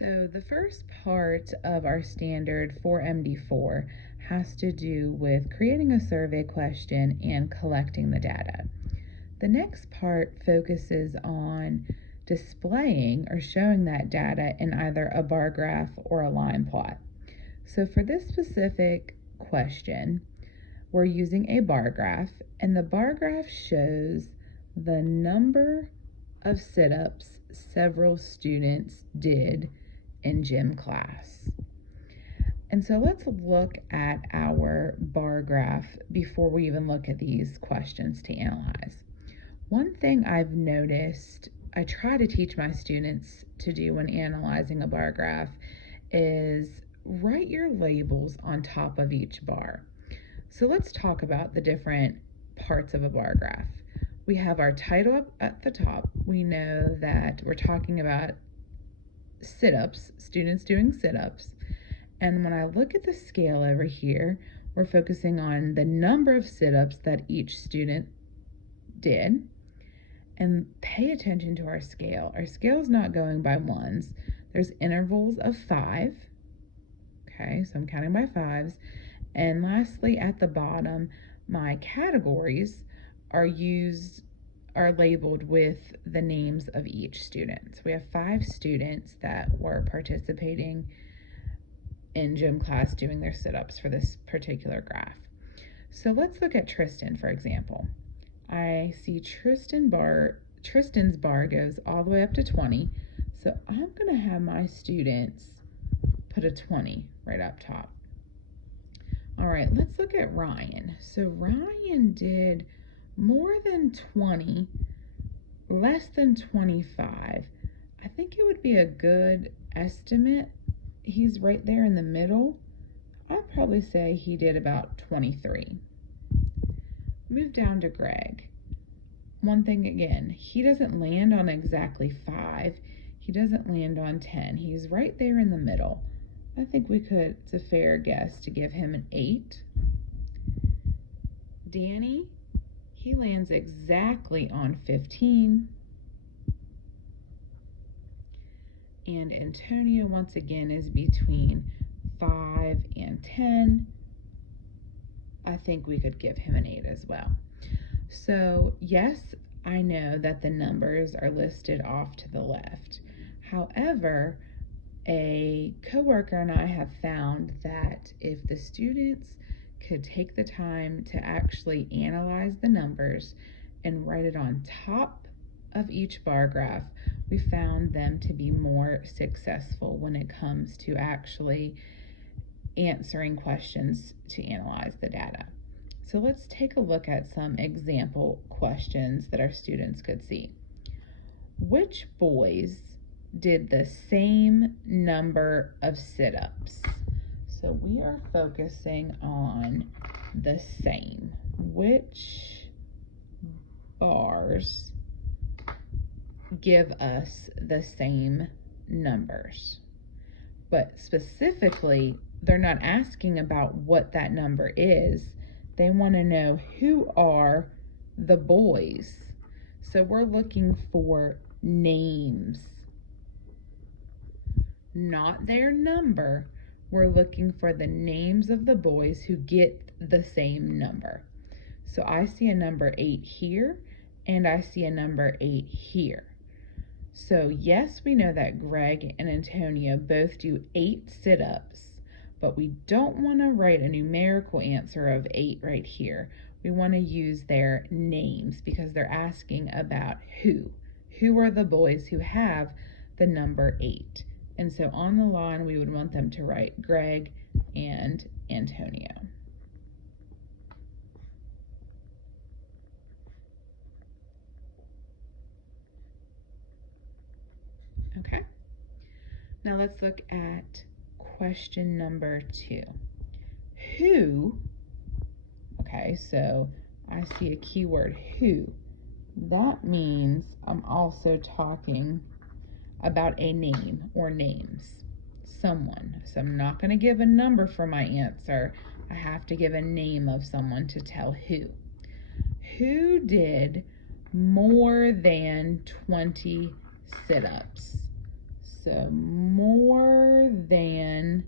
So the first part of our standard for MD4 has to do with creating a survey question and collecting the data. The next part focuses on displaying or showing that data in either a bar graph or a line plot. So for this specific question, we're using a bar graph, and the bar graph shows the number of sit-ups several students did in gym class. And so let's look at our bar graph before we even look at these questions to analyze. One thing I've noticed I try to teach my students to do when analyzing a bar graph is write your labels on top of each bar. So let's talk about the different parts of a bar graph. We have our title up at the top. We know that we're talking about sit-ups, students doing sit-ups. And when I look at the scale over here, we're focusing on the number of sit-ups that each student did. And pay attention to our scale. Our scale is not going by ones. There's intervals of 5. Okay, so I'm counting by 5s. And lastly, at the bottom, my categories are labeled with the names of each student. So we have 5 students that were participating in gym class doing their sit-ups for this particular graph. So let's look at Tristan, for example. I see Tristan's bar goes all the way up to 20. So I'm going to have my students put a 20 right up top. All right, let's look at Ryan. So Ryan did more than 20, less than 25. I think it would be a good estimate. He's right there in the middle. I'd probably say he did about 23. Move down to Greg. One thing again, he doesn't land on exactly 5. He doesn't land on 10. He's right there in the middle. I think it's a fair guess to give him an 8. Danny, he lands exactly on 15. And Antonio, once again, is between 5 and 10. I think we could give him an 8 as well. So yes, I know that the numbers are listed off to the left. However, a coworker and I have found that if the students could take the time to actually analyze the numbers and write it on top of each bar graph, we found them to be more successful when it comes to actually answering questions to analyze the data. So let's take a look at some example questions that our students could see. Which boys did the same number of sit-ups? So we are focusing on the same. Which bars give us the same numbers? But specifically, they're not asking about what that number is. They want to know who are the boys. So we're looking for names, not their number. We're looking for the names of the boys who get the same number. So I see a number 8 here, and I see a number 8 here. So yes, we know that Greg and Antonio both do 8 sit-ups, but we don't want to write a numerical answer of 8 right here. We want to use their names because they're asking about who. Who are the boys who have the number 8? And so on the line, we would want them to write Greg and Antonio. Okay. Now let's look at question number 2. Who, okay, so I see a keyword who. That means I'm also talking about a name or names, someone. So I'm not going to give a number for my answer. I have to give a name of someone to tell who. Who did more than 20 sit-ups? So more than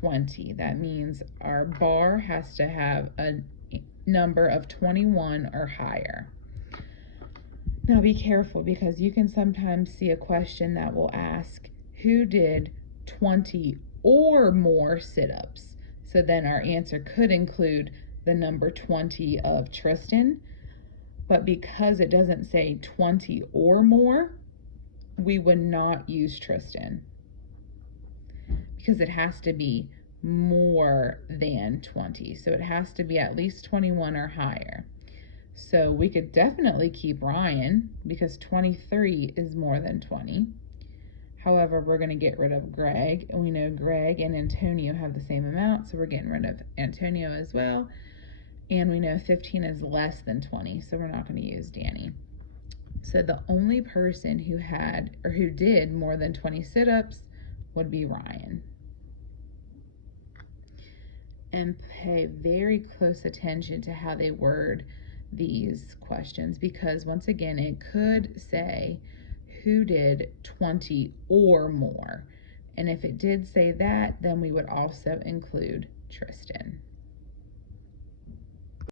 20. That means our bar has to have a number of 21 or higher. Now be careful, because you can sometimes see a question that will ask who did 20 or more sit-ups. So then our answer could include the number 20 of Tristan, but because it doesn't say 20 or more, we would not use Tristan, because it has to be more than 20. So it has to be at least 21 or higher. So we could definitely keep Ryan, because 23 is more than 20. However, we're going to get rid of Greg, and we know Greg and Antonio have the same amount, so we're getting rid of Antonio as well. And we know 15 is less than 20, so we're not going to use Danny. So the only person who had, or who did more than 20 sit-ups would be Ryan. And pay very close attention to how they word these questions, because once again, it could say who did 20 or more. And if it did say that, then we would also include Tristan.